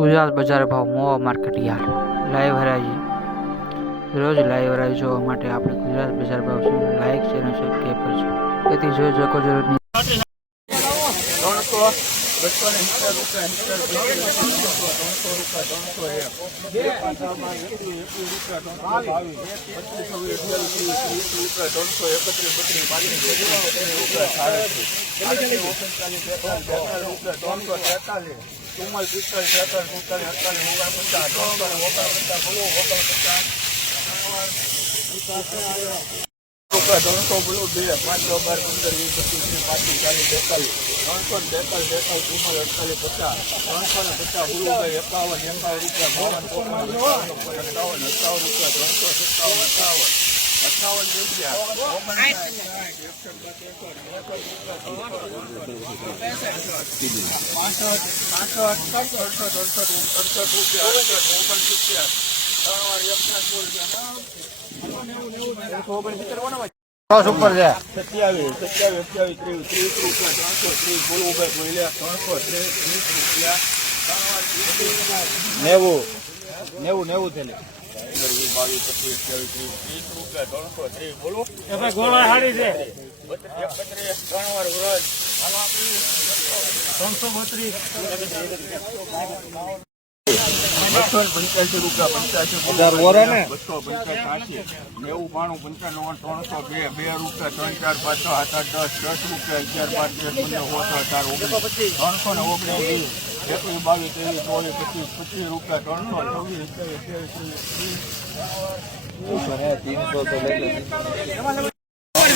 ગુજરાત બજાર ભાવ મોવા market yard live હરાજી. રોજ લાઈવ હરાજી જોવા માટે આપણે ગુજરાત બજાર ભાવ શું લાઈક છે અને સબસ્ક્રાઈબ કરજો. તેથી જોઈ શકો જરૂર બસો ને સિત્તેર રૂપિયા સિત્તેર રૂપિયા ત્રણસો એક રૂપિયા ત્રણસો બાવીસ પચીસ રૂપિયા ત્રણસો એકત્રીસ બત્રીસ પાંત્રીસ રૂપિયા સાડત્રીસ રૂપિયા ત્રણસો તેતાલીસ ચુમ્માલીસ પિસ્તાલીસ છેતાલીસ સુડતાલીસ અડતાલીસ ઓગણપચાસ ને ઓગણપચાસ ઓગણપચાસ ત્રણસો બ્લુ બે પાંચસો બાર પંદર વીસ ત્રણસો ને બેતાલીસ એકતાલીસ પચાસ ત્રણસો ને પચાસ બોલો એકાવન એકાવન રૂપિયા બાવન અઠાવન અઠાવન રૂપિયા ત્રણસો સત્તાવન અઠાવન અઠાવન રૂપિયા અડસઠ ઓગણસિત્તેર ઉપર છે. સત્યાવીસ સત્યાવીસ અઠ્યાવીસ ત્રીસ ત્રીસ રૂપિયા ત્રણસો ત્રીસ બોલવું ભાઈ બોલ્યા ત્રણસો ત્રીસ રૂપિયા. નેવું નેવું નેવું થયેલી. બાવીસ પચીસ ત્રીસ ત્રીસ રૂપિયા ત્રણસો ત્રીસ બોલો ગોળવા હાડી છે. બત્રીસ ત્રણ વાર વ્રજ ત્રણસો બત્રીસ. પંચ્યાસી રૂપિયા પંચ્યાસી? બસો પંચ્યાસી નેવું બાણું પંચાણું ત્રણસો બે બે રૂપિયા ત્રણ ચાર પાંચ છ, સાત દસ દસ રૂપિયા અગિયાર, બાર, તેર, પંદર ચાર ત્રણસો ને ઓગણીસ બાવીસ, ત્રેવીસ, ચોવીસ, પચીસ પચીસ રૂપિયા ત્રણસો, છવ્વીસ, સત્યાવીસ અઠ્યાવીસ ત્રીસ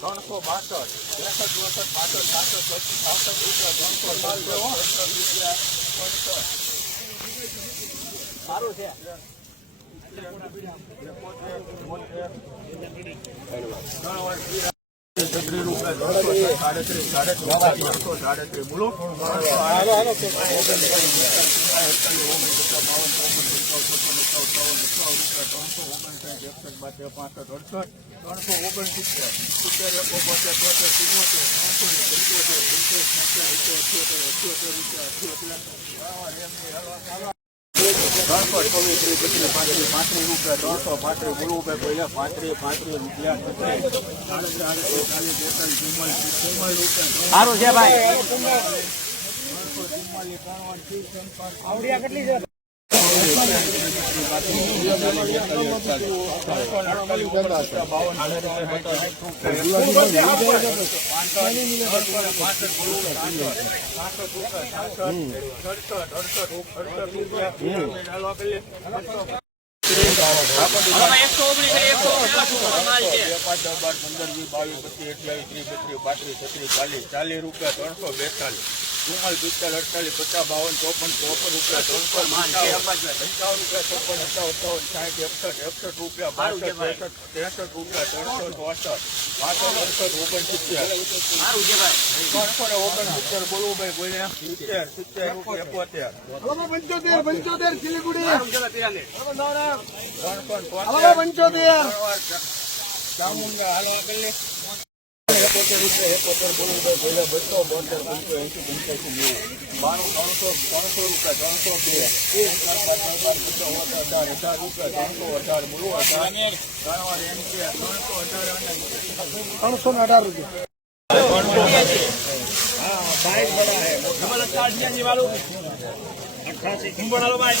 ત્રણસો બાસઠ ત્રેસઠ ચોસઠ બાસઠ સાસઠ સાસઠ રૂપિયા ત્રણસો સાસઠ રૂપિયા સારું છે છત્રીસ રૂપિયા સાડત્રીસ સાડત્રીસ સાડત્રીસ બોલો ત્રણસો ઓગણસિત્તેર સિત્તેર એકો બોતેર તોતેર ચુમ્મોતેર ત્રણસો ને પંચોતેર અઠ્યોતેર રૂપિયા અઠ્યોતેર ત્રણસો છવ્વીસ ત્રીસ બત્રીસ પાંત્રીસ પાંત્રીસ રૂપિયા ત્રણસો પાંત્રીસ બોલવું ભાઈ. પહેલા રૂપિયા છત્રીસ સાડત્રીસ આડત્રીસ ચાલીસ બેતાલીસ ચુમ્માલીસ ચુમ્માલીસ રૂપિયા સારું છે ભાઈ ત્રણસો ચુમ્માલીસ ત્રણ ત્રીસ બત્રીસ આવડિયા કેટલી ચાલીસ રૂપિયા ત્રણસો બેતાલીસ. ચુમ્માલીસ પિસ્તાલ અડતાલીસ પચાસ બાવન ચોપન ચોપન રૂપિયા પંચાવન રૂપિયા ચોપન અઠાવન સાઠ એકસઠ એકસઠ રૂપિયા બાસઠ ત્રેસઠ ત્રેસઠ રૂપિયા ત્રણસો ચોસઠ પાસઠ અડસઠ ઓગણસિત્તેર. ત્રણસો ઓગણસિત્તેર બોલવું ભાઈ બોલ્યા. સિત્તેર સિત્તેર એકોતેર. પંચોતેર પંચોતેર સિલીગુડી. ત્રણસો પંચોતેર. ચામુંડા હાલો આગળ એકોતેર રૂપિયા એકોતેર બોલવું ભાઈ બોલ્યા બસો બોતેર પંચો એસી પંચ્યાસી નેવું બાણું ત્રણસો ત્રણસો રૂપિયા ત્રણસો બે અઢાર અઢાર રૂપિયા. ત્રણસો અઢાર બોલવું અઢાર ત્રણ વાર એમ કે ત્રણસો અઢાર ત્રણસો ને અઢાર રૂપિયા અગિયાર નેવું નેવું એકાણું બાણું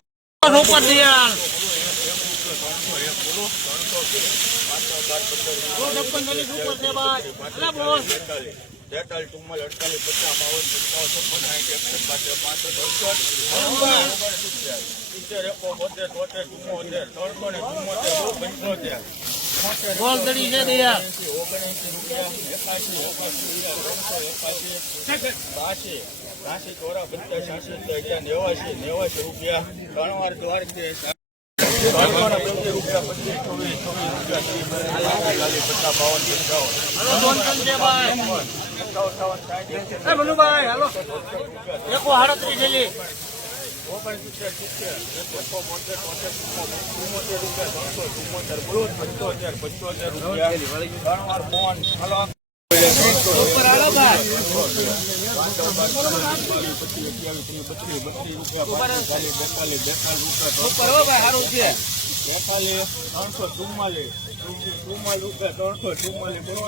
સિત્તેર એકો બોતેર તોતેર ચુમ્મોતેર ત્રણસો ને ચુમ્મોતેર પંચોતેર ગોલદડી છે ને યાર ઓગણએંસી રૂપિયા અગિયાર નેવાસી રૂપિયા ત્રણ વાર રૂપિયા પચાસ બાવન પંચાવન ઓગણસિત્તેર સિત્તેર એકસો બોતેર તોતેર ચુમ્મોતેર રૂપિયા ત્રણસો ચુમ્મોતેર બોલો પંચોતેર પંચોતેર રૂપિયા ત્રણ ત્રણસો ચુમ્માલીસ ચુમ્માલીસ રૂપિયા ત્રણસો ચુમ્માલીસ બોલો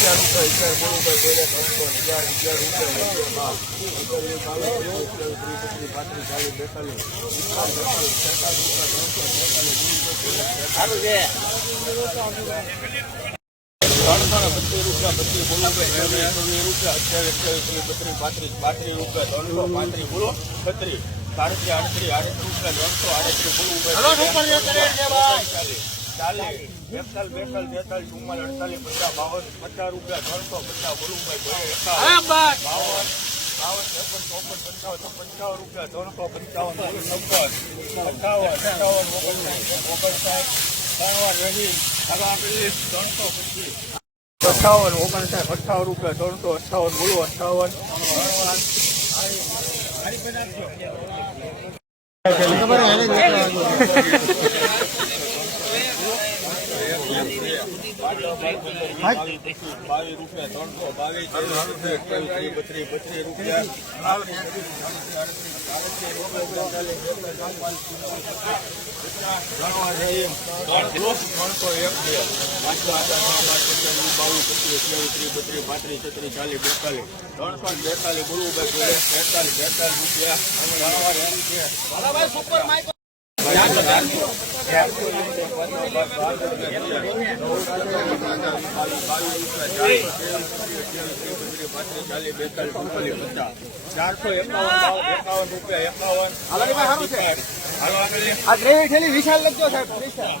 ત્રણસો પચીસ રૂપિયા પચીસ બોલો ભાઈ રૂપિયા બત્રીસ પાંત્રીસ પાંત્રીસ રૂપિયા ત્રણસો પાંત્રીસ આડત્રીસ આડત્રીસ રૂપિયા ત્રણસો આડત્રીસ ચાલીસ એકતાલીસ બેતાલીસ તેતાલીસ અડતાલીસ પચાસ બાવન પચાસ રૂપિયા ત્રણસો પચાસ ભાઈ બાવન બાવન ત્રેપન ચોપન પંચાવન પંચાવન રૂપિયા ત્રણસો પંચાવન છપ્પન અઠાવન અઠાવન ઓગણસાઠ ઓગણસાઠ ત્રણ રહી ત્રણસો પચીસ અઠાવન ઓગણસાઠ રૂપિયા ત્રણસો અઠાવન બોલો અઠાવન બાવીસ રૂપિયા ત્રણસો બાવીસ ત્રેવીસ બત્રીસ બત્રીસ રૂપિયા ત્રણસો એક બે પચીસ ત્રેવીસ ત્રીસ બત્રીસ પાંત્રીસ છત્રીસ ચાલીસ બેતાલીસ ત્રણસો બેતાલીસ બોલવું બેતાલીસ બેતાલીસ રૂપિયા. ત્રણ વાર એમ છે હાલો ભાઈ સુપર માઇક ચારસો એકાવન એકાવન રૂપિયા એકાવન. હાલો સારું છે આ ગ્રેવી થેલી વિશાલ લખજો સાહેબ વિશાલ